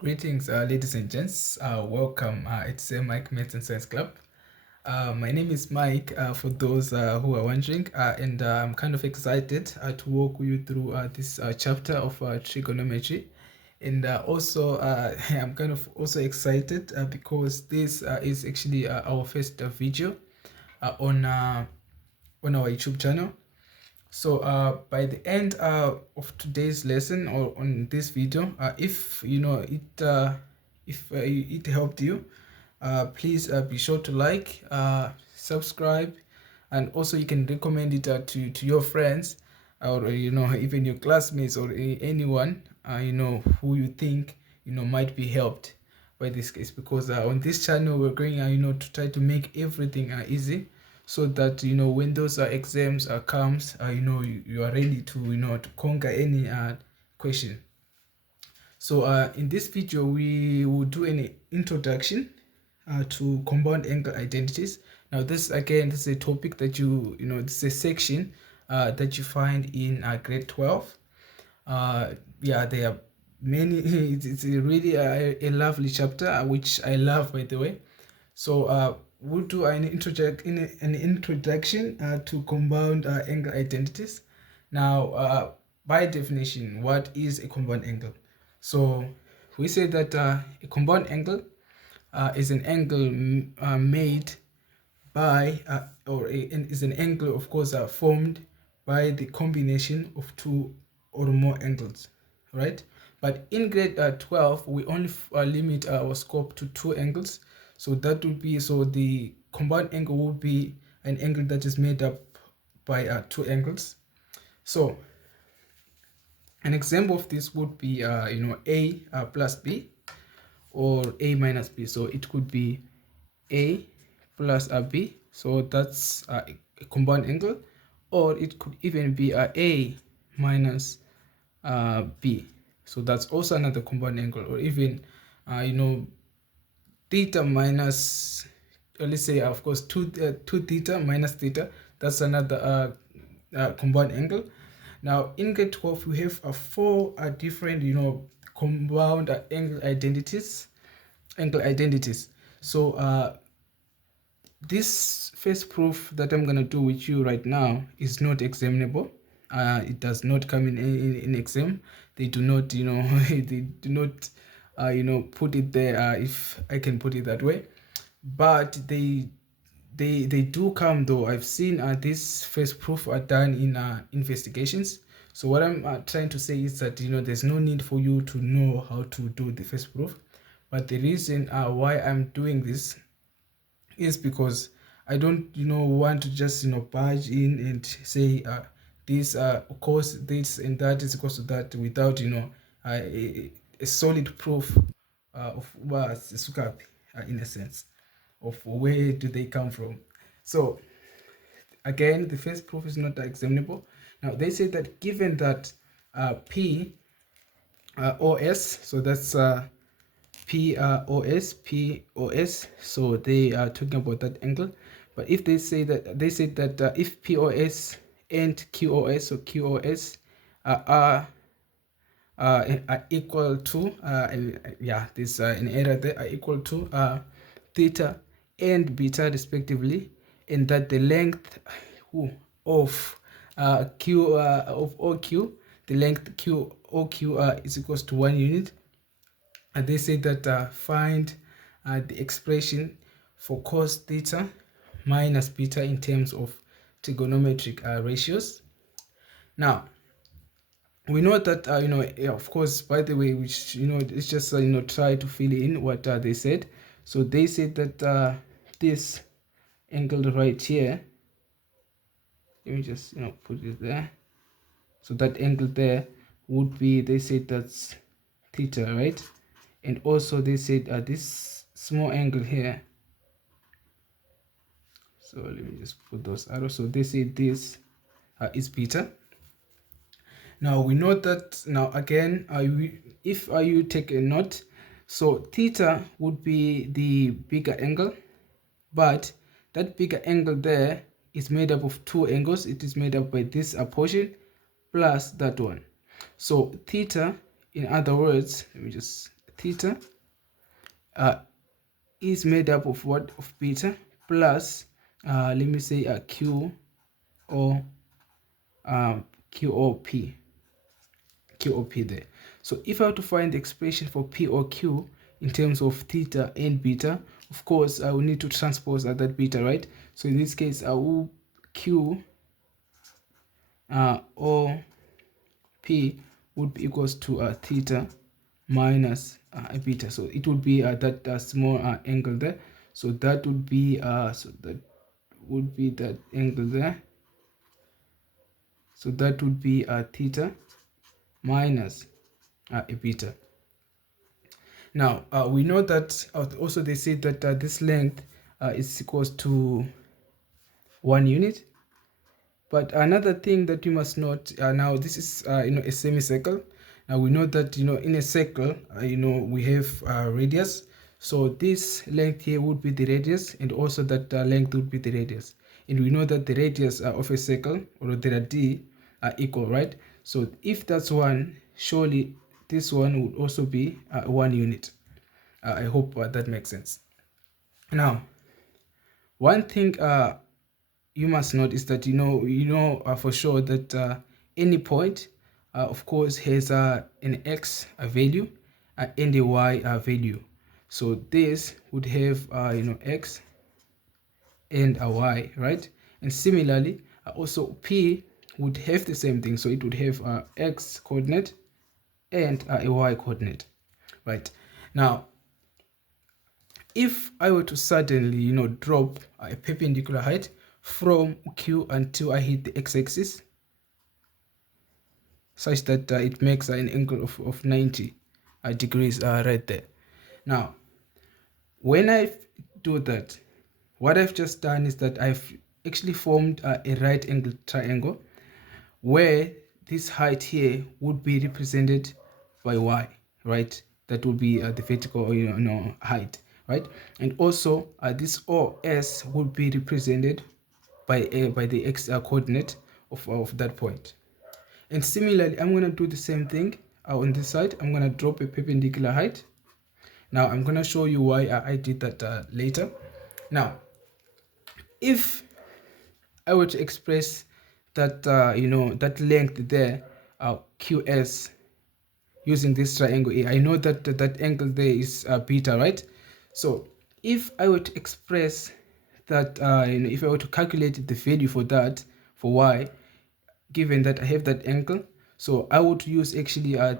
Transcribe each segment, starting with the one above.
Greetings, ladies and gents. Welcome. It's Mike Maths and Science Club. My name is Mike, for those who are wondering, and I'm kind of excited to walk you through this chapter of trigonometry. And also, I'm kind of also excited because this is actually our first video on our YouTube channel. So by the end of today's lesson or on this video, if you know it if it helped you, please be sure to like, subscribe, and also you can recommend it to your friends, or even your classmates, or anyone who you think might be helped by this case, because on this channel we're going to try to make everything easy, so that when those exams comes, you are ready to to conquer any question. So in this video we will do an introduction to compound angle identities. Now this is a topic that this is a section that you find in grade 12. Yeah, there are many. It's really a lovely chapter, which I love, by the way. So we'll do an introduction to compound angle identities. Now, by definition, what is a compound angle? So we say that a compound angle is an angle made by is an angle, of course, formed by the combination of two or more angles, right? But in grade 12 we only limit our scope to two angles. So that would be, so the compound angle will be an angle that is made up by two angles. So an example of this would be a plus b, or a minus b. So it could be a plus b, so that's a compound angle, or it could even be a minus b, so that's also another compound angle, or even theta minus, let's say, of course, 2 theta minus theta, that's another compound angle. Now in grade 12 we have four different compound angle identities. So this first proof that I'm gonna do with you right now is not examinable. It does not come in exam. They do not they do not put it there, if I can put it that way. But they do come, though. I've seen this first proof are done in investigations. So what I'm trying to say is that there's no need for you to know how to do the first proof. But the reason why I'm doing this is because I don't want to just barge in and say this of course this and that is equal to that, without a solid proof of sukapi, in a sense, of where do they come from. So again, the first proof is not examinable. Now they say that given that p os, so that's POS, so they are talking about that angle. But if they say that if POS and QOS, so QOS are equal to this an error there, are equal to theta and beta respectively, and that the length of Q of OQ, the length Q OQ is equals to 1 unit. And they say that find the expression for cos theta minus beta in terms of trigonometric ratios. Now we know that of course, by the way, which it's just try to fill in what they said. So they said that this angle right here, let me just put it there. So that angle there would be, they said that's theta, right? And also they said this small angle here, so let me just put those arrows. So they say this is beta. Now we know that, now again, if you take a note, so theta would be the bigger angle, but that bigger angle there is made up of two angles. It is made up by this portion plus that one. So theta, in other words, theta is made up of what? Of beta plus let me say Q or Q or P there. So if I were to find the expression for P or Q in terms of theta and beta, of course I will need to transpose that beta, right? So in this case I will Q or P would be equals to theta minus beta. So it would be that small angle there. So that would be that angle there. So that would be theta minus beta. Now we know that also they say that this length is equals to 1 unit. But another thing that you must note, now this is a semicircle. Now we know that in a circle we have radius. So this length here would be the radius, and also that length would be the radius. And we know that the radius of a circle, or the radii, are equal, right? So if that's 1, surely this one would also be 1 unit. I hope that makes sense. Now, one thing you must note is that for sure that any point of course has an x value and a y value. So this would have x and a y, right? And similarly also P would have the same thing. So it would have x coordinate and a y coordinate, right? Now if I were to suddenly drop a perpendicular height from Q until I hit the x-axis, such that it makes an angle of 90 degrees right there. Now when I do that, what I've just done is that I've actually formed a right angle triangle where this height here would be represented by y, right? That would be the vertical height, right? And also this OS would be represented by the x coordinate of that point. And similarly, I'm going to do the same thing on this side. I'm going to drop a perpendicular height. Now I'm going to show you why I did that later. Now if I were to express that that length there, QS, using this triangle here, I know that that angle there is beta, right? So if I were to express that if I were to calculate the value for that, for y, given that I have that angle, so I would use actually I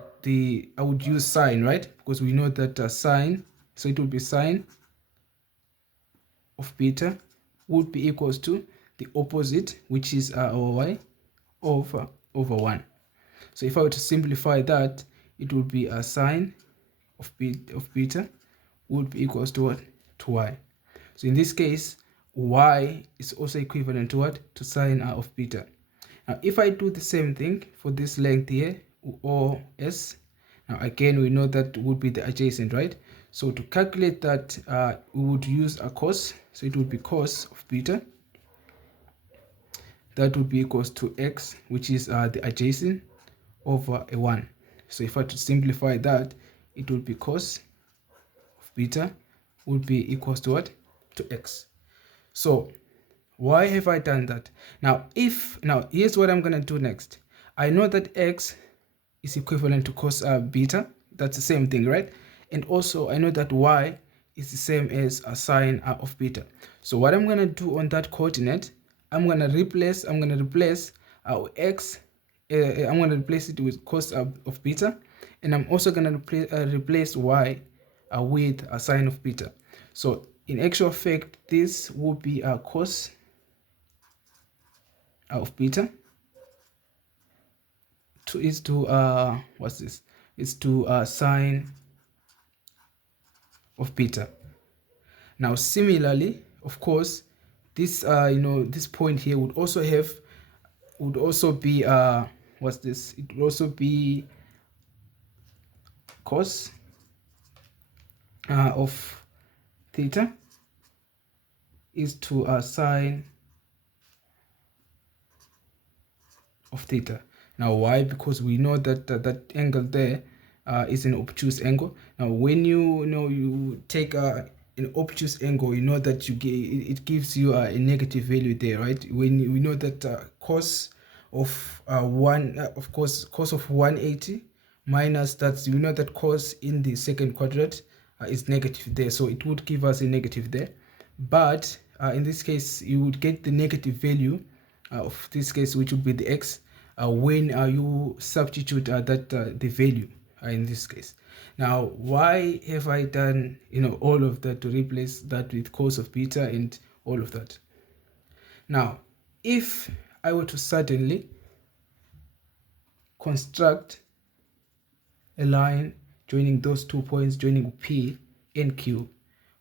would use sine, right? Because we know that sine, so it would be sine of beta would be equals to the opposite, which is y over 1. So if I were to simplify that, it would be a sine of beta would be equals to what? To y. So in this case, y is also equivalent to what? To sine of beta. Now if I do the same thing for this length here, OS, now again we know that would be the adjacent, right? So to calculate that, we would use a cos. So it would be cos of beta. That would be equals to x, which is the adjacent, over a 1. So if I were to simplify that, it would be cos of beta would be equals to what? To x. So why have I done that? Now here's what I'm going to do next. I know that x is equivalent to cos beta. That's the same thing, right? And also I know that y is the same as a sine of beta. So what I'm going to do on that coordinate, I'm going to replace x, I'm going to replace it with cos of beta, and I'm also going to replace y with a sine of beta. So in actual fact, this will be a cos of beta what's this? It's to sine of beta. Now similarly, of course, this this point here would also be what's this? It would also be cos of theta is to sine of theta. Now why? Because we know that that angle there is an obtuse angle. Now when you take an obtuse angle, you know that it gives you a negative value there, right? When we know that cos of cos of 180 minus that, we know that cos in the second quadrant is negative there, so it would give us a negative there. But in this case, you would get the negative value of this case, which would be the x, when you substitute the value in this case. Now, why have I done all of that to replace that with cos of beta and all of that? Now, if I were to suddenly construct a line joining those 2 points, joining P and Q,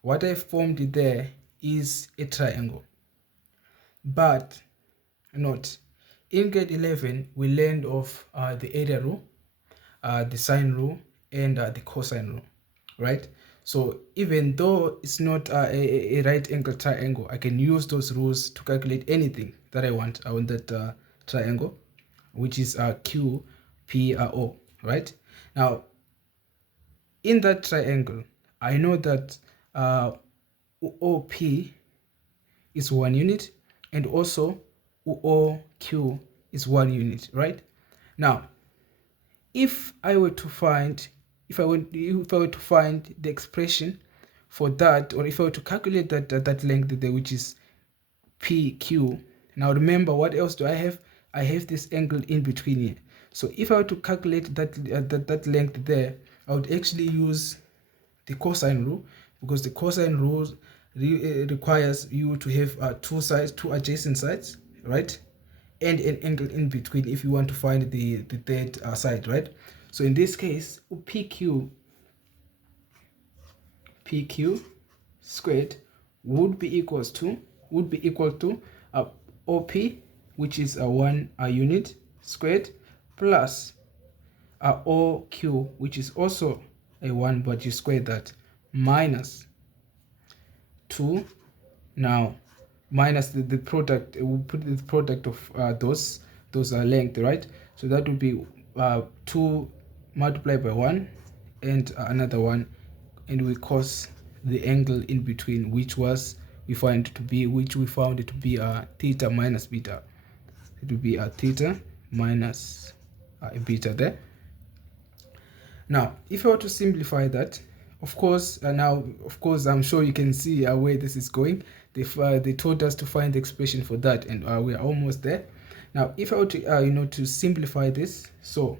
what I formed there is a triangle. But note, in grade 11 we learned of the area rule, the sine rule, and the cosine rule, right? So even though it's not a right angle triangle, I can use those rules to calculate anything that I want on that triangle, which is Q, P, O, right? Now, in that triangle, I know that OP is 1 unit, and also OQ is 1 unit, right? Now, if I were to find the expression for that, or if I were to calculate that length there, which is PQ. Now remember, what else do I have? I have this angle in between here. So if I were to calculate that length there, I would actually use the cosine rule, because the cosine rule requires you to have two adjacent sides, right? And an angle in between if you want to find the third side, right? So in this case, PQ squared would be equal to OP, which is a 1 unit squared, plus OQ, which is also a 1, but you square that, minus 2. Now minus the product, we'll put the product of those length, right? So that would be 2 multiplied by 1 and another 1, and we cos the angle in between, which we found it to be theta minus beta. It would be a theta minus a beta there. Now if I were to simplify that, of course, I'm sure you can see where this is going. They told us to find the expression for that, and we're almost there. Now if I were to to simplify this, so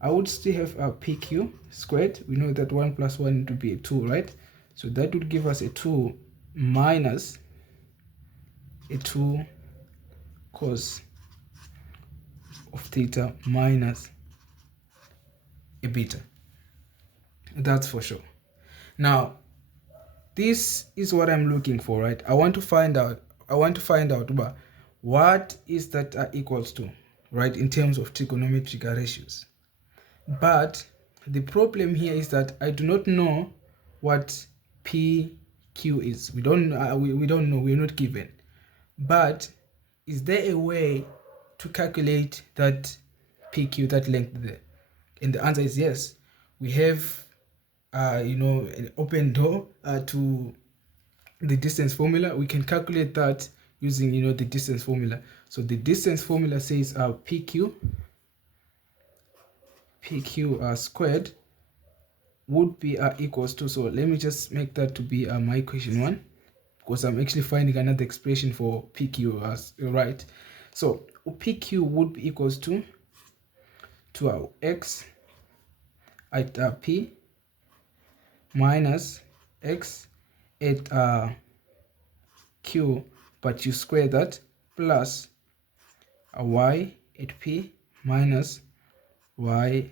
I would still have PQ squared. We know that 1 plus 1 would be a 2, right? So that would give us a 2 minus a 2 cos of theta minus a beta. That's for sure. Now this is what I'm looking for, right? I want to find out what is that equals to, right, in terms of trigonometric ratios. But the problem here is that I do not know what PQ is. We don't know, we're not given. But is there a way to calculate that PQ, that length there? And the answer is yes. We have an open door to the distance formula. We can calculate that using the distance formula. So the distance formula says PQ squared would be equals to, so let me just make that to be my equation 1, because I'm actually finding another expression for PQ as right. So PQ would be equals to our x at P minus x at Q, but you square that, plus a y at P minus y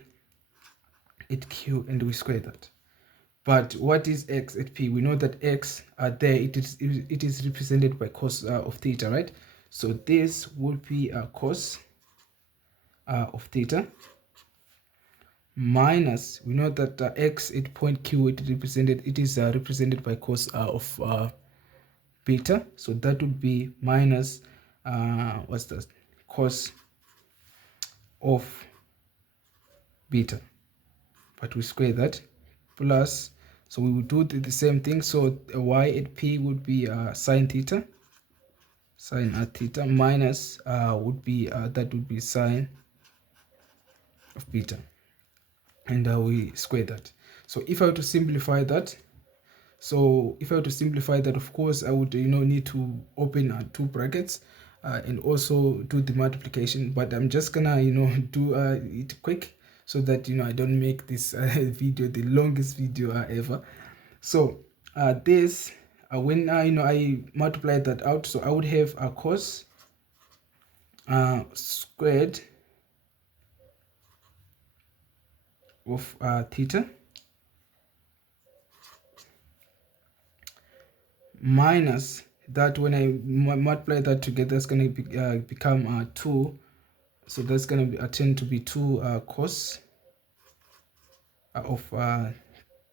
at Q, and we square that. But what is x at P? We know that x there, it is represented by cos of theta, right? So this would be a cos of theta minus, we know that x at point Q, it is represented by cos of beta. So that would be minus what's that, cos of beta. but we square that, plus, so we will do the same thing. So y at p would be sine theta, minus would be that would be sine of beta, and we square that. So if I were to simplify that, of course I would need to open two brackets and also do the multiplication, but I'm just gonna do it quick so that I don't make this video the longest video ever. So this when I multiply that out, so I would have a cos squared of theta minus that, when I multiply that together, it's going to become 2. So that's going to tend to be 2 cos of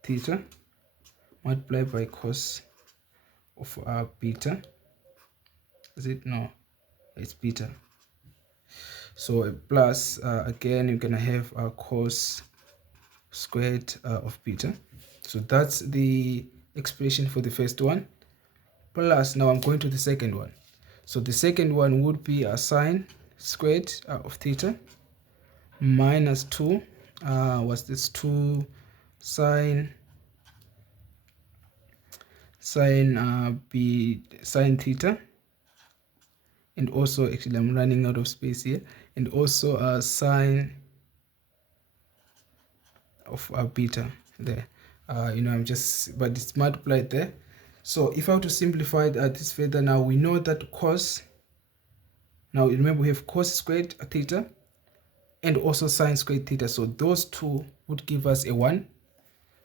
theta multiplied by cos of beta. Is it? No, it's beta. So plus again, you're going to have cos squared of beta. So that's the expression for the first one. Plus, now I'm going to the second one. So the second one would be a sine squared of theta minus 2. What's this? 2 sine theta, and also, actually I'm running out of space here, and also sine of beta there. I'm just, but it's multiplied there. So if I were to simplify this further, now we know that cos, now remember we have cos squared theta and also sine squared theta. So those two would give us a 1.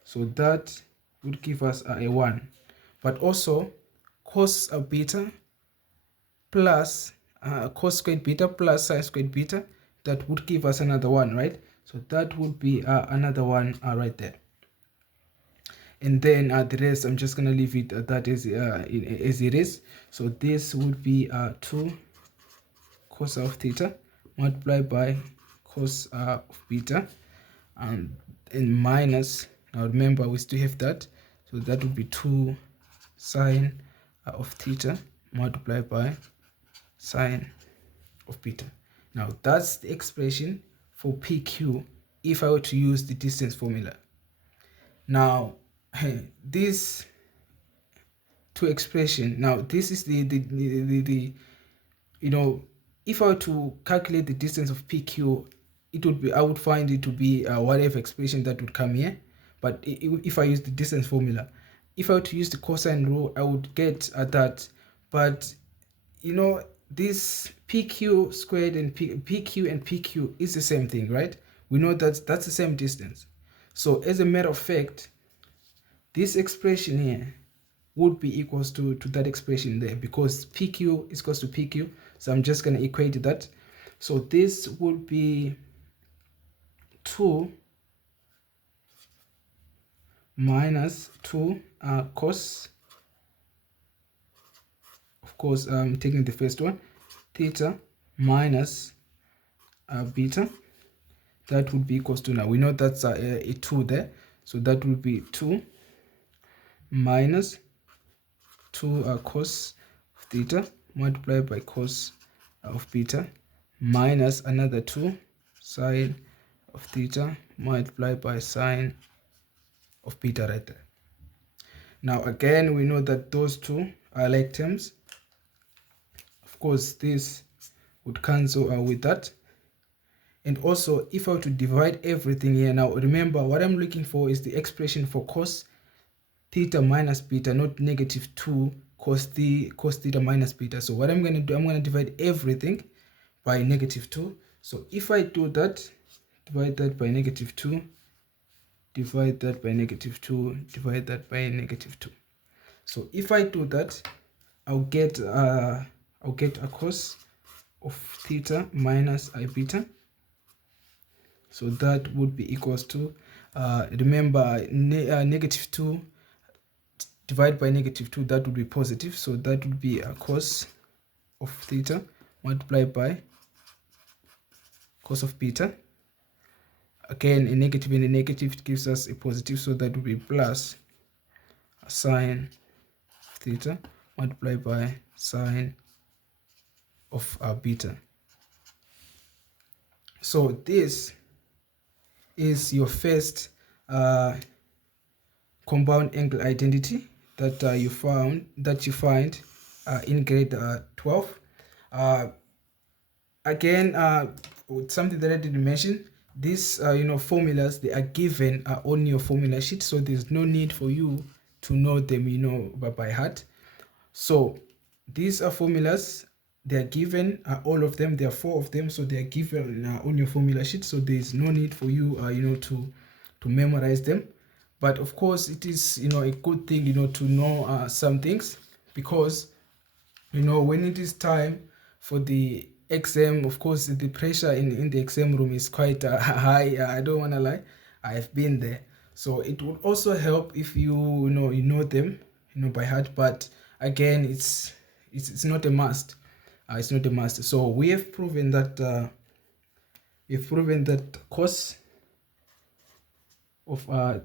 So that would give us a 1. But also cos beta plus cos squared beta plus sine squared beta, that would give us another 1, right? So that would be another 1 right there. And then the rest, I'm just going to leave it that as it is. So this would be 2 cos of theta multiplied by cos of beta, and minus, now remember we still have that, so that would be 2 sine of theta multiplied by sine of beta. Now that's the expression for PQ if I were to use the distance formula. Now these two expression, now this is the if I were to calculate the distance of PQ, it would be, I would find it to be whatever expression that would come here. But if I use the distance formula, if I were to use the cosine rule, I would get that. But this PQ squared and PQ and PQ is the same thing, right? We know that that's the same distance. So as a matter of fact, this expression here would be equals to that expression there, because PQ is equals to PQ. So I'm just going to equate that. So this would be 2 minus 2 cos, of course I'm taking the first one, theta minus beta. That would be equals to, now we know that's a 2 there, so that would be 2 minus 2 cos of theta multiplied by cos of beta minus another 2 sine of theta multiplied by sine of beta right there. Now again, we know that those two are like terms. Of course, this would cancel with that. And also, if I were to divide everything here, now remember what I'm looking for is the expression for cos theta minus beta, not negative 2 cos theta minus beta. So what I'm going to do, I'm going to divide everything by negative 2. So if I do that, divide that by negative 2, divide that by negative 2, divide that by negative 2. So if I do that, I'll get a cos of theta minus I beta. So that would be equals to, remember, negative 2 divided by negative 2, that would be positive. So that would be a cos of theta multiplied by cos of beta. Again, a negative and a negative gives us a positive, so that will be plus sine theta multiplied by sine of beta. So this is your first compound angle identity that you find in grade 12. Again, something that I didn't mention, these formulas, they are given on your formula sheet, so there's no need for you to know them by heart. So these are formulas, they are given, all of them, there are 4 of them, so they are given on your formula sheet, so there's no need for you to memorize them. But of course, it is a good thing to know some things, because when it is time for the exam, of course the pressure in the exam room is quite high. I don't want to lie, I've been there. So it would also help if you know them by heart, but again, it's not a must. It's not a must. So we have proven that cos of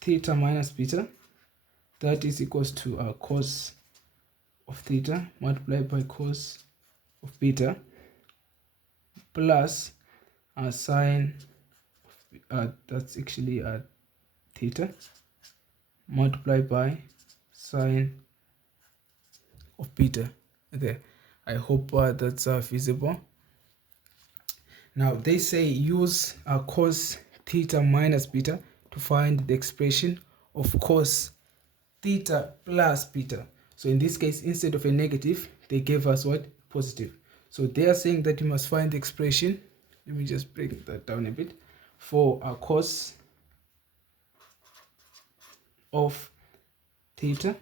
theta minus beta, that is equals to cos of theta multiplied by cos of beta plus sine that's actually theta multiplied by sine of beta. There, I hope that's visible. Now they say use cos theta minus beta to find the expression of cos theta plus beta. So in this case, instead of a negative, they gave us what? Positive. So they are saying that you must find the expression. Let me just break that down a bit. For a cos of theta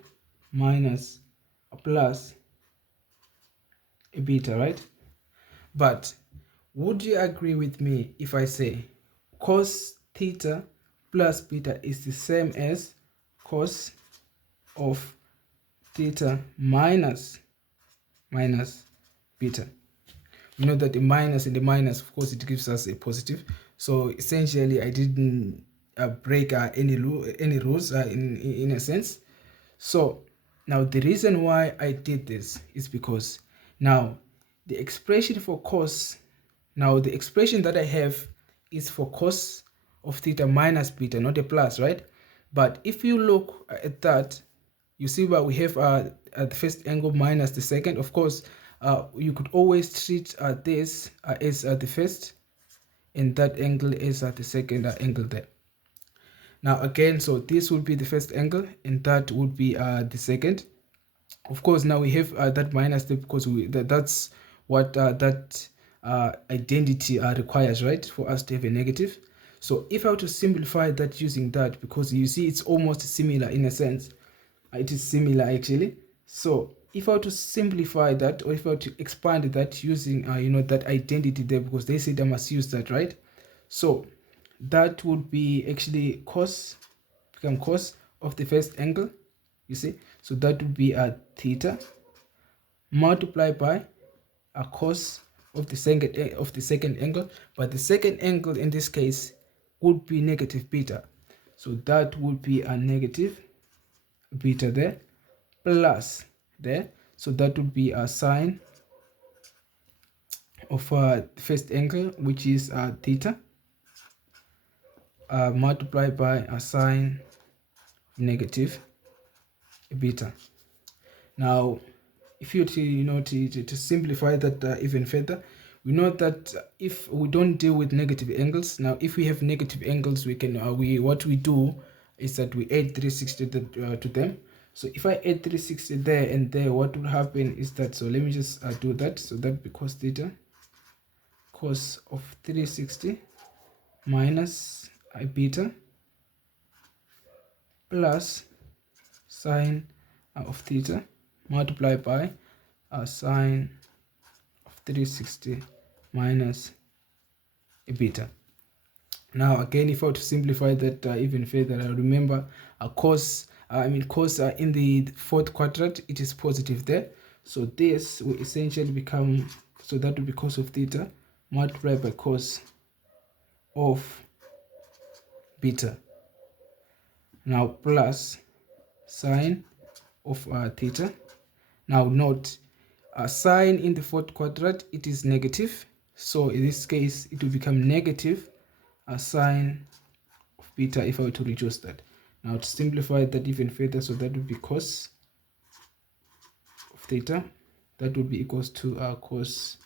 minus a plus a beta, right? But would you agree with me if I say cos theta plus beta is the same as cos of theta minus beta? You know that the minus and the minus, of course, it gives us a positive. So essentially, I didn't break any rules in a sense. So now the reason why I did this is because now the expression for cos, now the expression that I have is for cos of theta minus beta, not a plus, right? But if you look at that, you see what we have the first angle minus the second. Of course, you could always treat this as the first, and that angle is the second angle there. Now again, so this would be the first angle, and that would be the second. Of course, now we have that minus there because that's what that identity requires, right, for us to have a negative. So if I were to simplify that using that, because you see it's almost similar in a sense, it is similar actually. So if I were to simplify that, or if I were to expand that using that identity there, because they said I must use that, right? So that would be actually become cos of the first angle, you see. So that would be a theta multiplied by a cos of the second angle, but the second angle in this case would be negative beta. So that would be a negative beta there plus there. So that would be a sine of the first angle, which is theta, multiplied by a sine negative beta. Now if you to simplify that even further, we know that if we don't deal with negative angles, now if we have negative angles, we can what we do is that we add 360 to them. So if I add 360 there and there, what will happen is that, so let me just do that. So that be cos theta, cos of 360 minus beta plus sine of theta multiplied by sine of 360 minus beta. Now again, if I were to simplify that even further, I remember cos in the fourth quadrant, it is positive there. So this will essentially become, so that will be cos of theta multiplied by cos of beta. Now plus sine of theta. Now note, sine in the fourth quadrant, it is negative. So in this case, it will become negative sine of beta if I were to reduce that. Now to simplify that even further, so that would be cos of theta. That would be equals to cos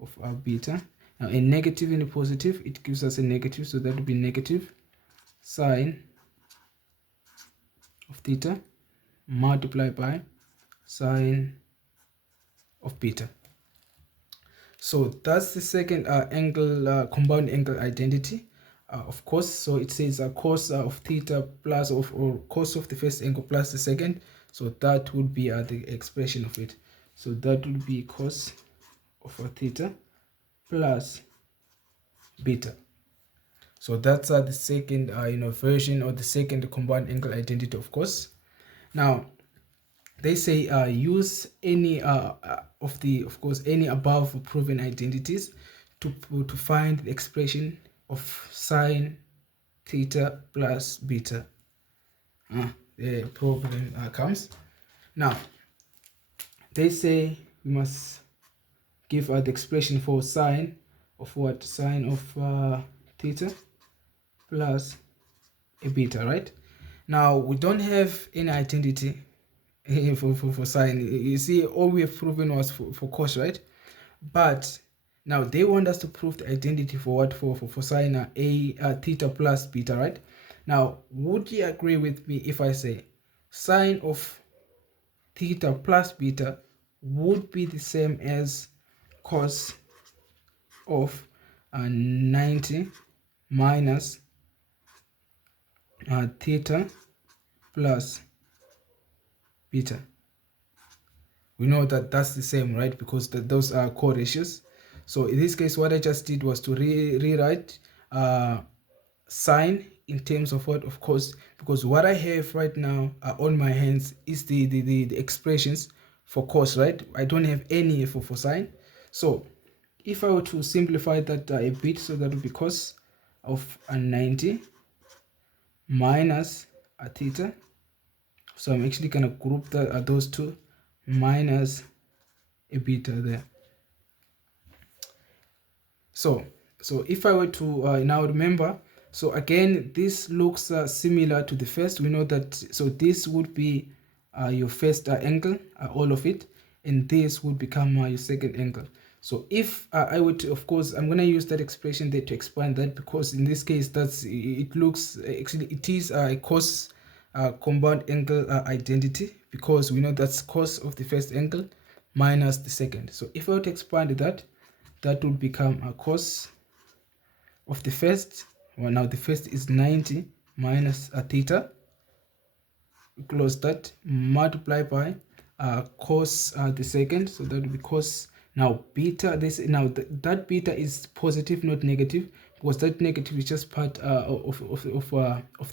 of beta. Now a negative and a positive, it gives us a negative, so that would be negative sine of theta multiplied by sine of beta. So that's the second angle, compound angle identity. Of course, so it says cos of theta plus or cos of the first angle plus the second. So that would be the expression of it. So that would be cos of theta plus beta. So that's the second version, or the second compound angle identity, of course. Now they say use any any above proven identities to find the expression of sine theta plus beta. The problem comes now. They say we must give the expression for sine of what? Sine of theta plus a beta, right? Now we don't have any identity for sine. You see, all we have proven was for cos, right? But now they want us to prove the identity for what? For sine theta plus beta, right? Now would you agree with me if I say sine of theta plus beta would be the same as cos of 90 minus theta plus beta? We know that that's the same, right? Because those are co-ratios. So in this case, what I just did was to rewrite sine in terms of what? Of course, because what I have right now on my hands is the expressions for cos, right? I don't have any for sine. So if I were to simplify that a bit, so that would be cos of 90 minus theta. So I'm actually going to group those two minus a beta there. So if I were to now remember, so again this looks similar to the first. We know that, so this would be your first angle, all of it, and this would become your second angle. So if I were to, of course I'm going to use that expression there to expand that, because in this case it looks actually it is a cos compound angle identity, because we know that's cos of the first angle minus the second. So if I were to expand that, that would become a cos of the first. Well, now the first is 90 minus a theta, close that, multiply by cos the second, so that would be cos. Now beta, that beta is positive, not negative, because that negative is just part of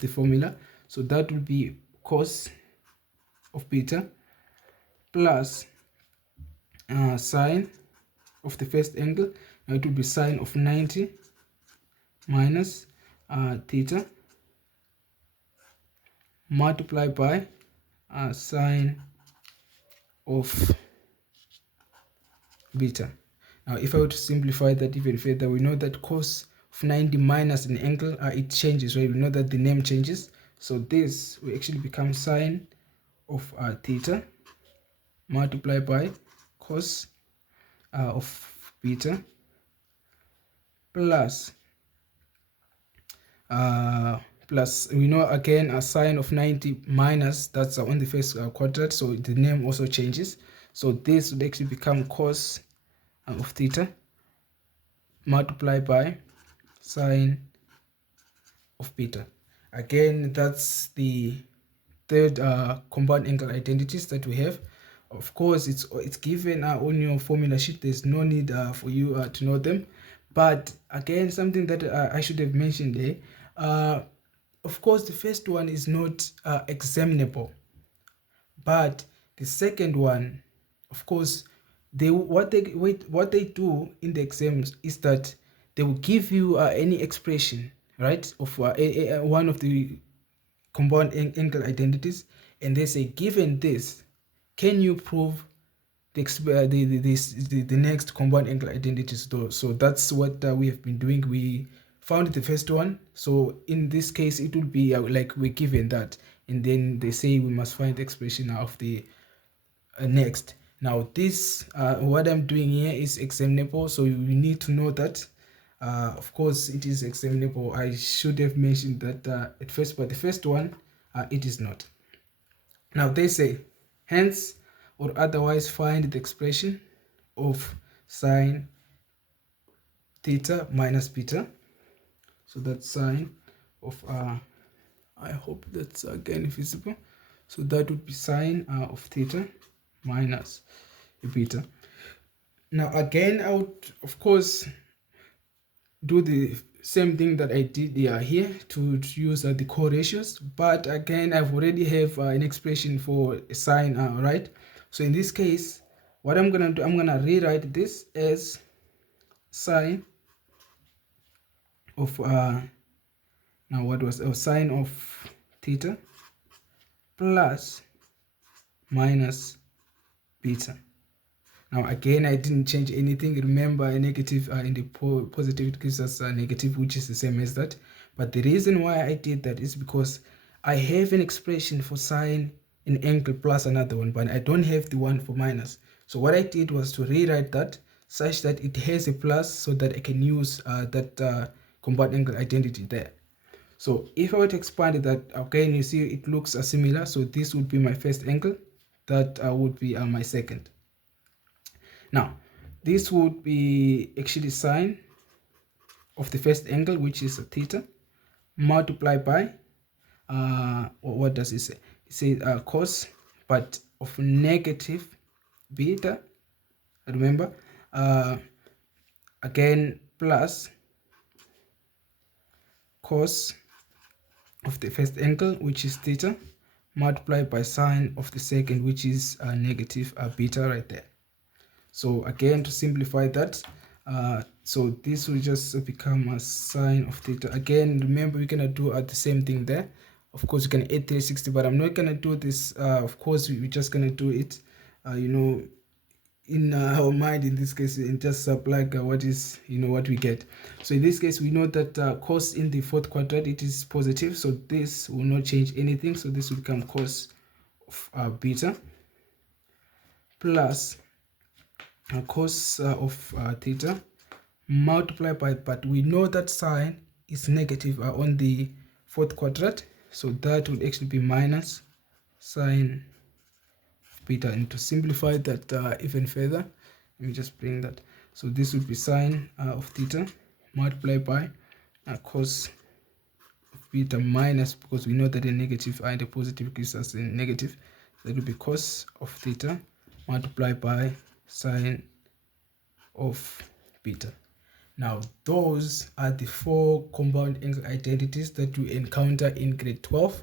the formula. So that would be cos of beta plus sine of the first angle. Now it would be sine of 90 minus theta multiplied by sine of beta. Now if I were to simplify that even further, we know that cos of 90 minus an angle, it changes, right? We know that the name changes. So this will actually become sine of theta multiplied by cos of beta plus we know again a sine of 90 minus, that's on the first quadrant, so the name also changes. So this would actually become cos of theta multiplied by sine of beta. Again, that's the third compound angle identities that we have. Of course, it's given on your formula sheet. There's no need for you to know them. But again, something that I should have mentioned there, of course the first one is not examinable, but the second one, of course, what they do in the exams is that they will give you any expression, right, of one of the compound angle identities, and they say, given this, can you prove the next compound angle identities though? So that's what we have been doing. We found the first one, so in this case it will be like we're given that, and then they say we must find the expression of the next. Now this what I'm doing here is examinable, so you need to know that of course it is examinable. I should have mentioned that at first, but the first one it is not. Now they say, hence or otherwise find the expression of sine theta minus beta. So that's sine of I hope that's again visible. So that would be sine of theta minus beta. Now again, I would of course do the same thing that I did here to use the co-ratios, but again I've already have an expression for sine, right? So in this case, what I'm gonna do, I'm gonna rewrite this as sine of now what was sine of theta plus minus beta. Now again, I didn't change anything. Remember, a negative in the positive, it gives us a negative, which is the same as that. But the reason why I did that is because I have an expression for sine an angle plus another one, but I don't have the one for minus. So what I did was to rewrite that such that it has a plus, so that I can use that compound angle identity there. So if I were to expand that, again, you see it looks similar. So this would be my first angle, that would be my second. Now, this would be actually sine of the first angle, which is theta, multiplied by, what does it say? It says cos, but of negative beta, remember, again, plus cos of the first angle, which is theta, multiplied by sine of the second, which is negative beta right there. So again, to simplify that, so this will just become a sine of theta. Again, remember, we're gonna do the same thing there. Of course, you can add 360, but I'm not gonna do this. Of course, we're just gonna do it, you know, in our mind in this case, and just plug what is, you know, what we get. So in this case, we know that cos in the fourth quadrant, it is positive, so this will not change anything. So this will become cos of beta plus cos of theta multiplied by, but we know that sine is negative on the fourth quadrant, so that would actually be minus sine beta. And to simplify that even further, let me just bring that. So this would be sine of theta multiplied by cos of beta minus, because we know that a negative and a positive gives us a negative, that would be cos of theta multiplied by sine of beta. Now those are the 4 compound angle identities that you encounter in grade 12.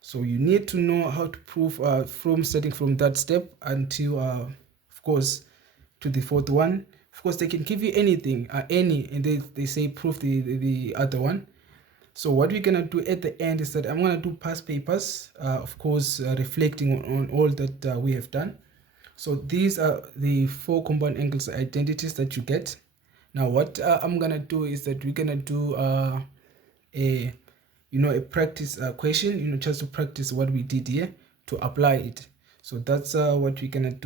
So you need to know how to prove from starting from that step until of course to the 4th one. Of course, they can give you anything, any, and they say prove the other one. So what we're gonna do at the end is that I'm gonna do past papers, of course, reflecting on all that we have done. So these are the 4 compound angles identities that you get. Now what I'm gonna do is that we're gonna do a practice question, just to practice what we did here, to apply it. So that's what we're gonna do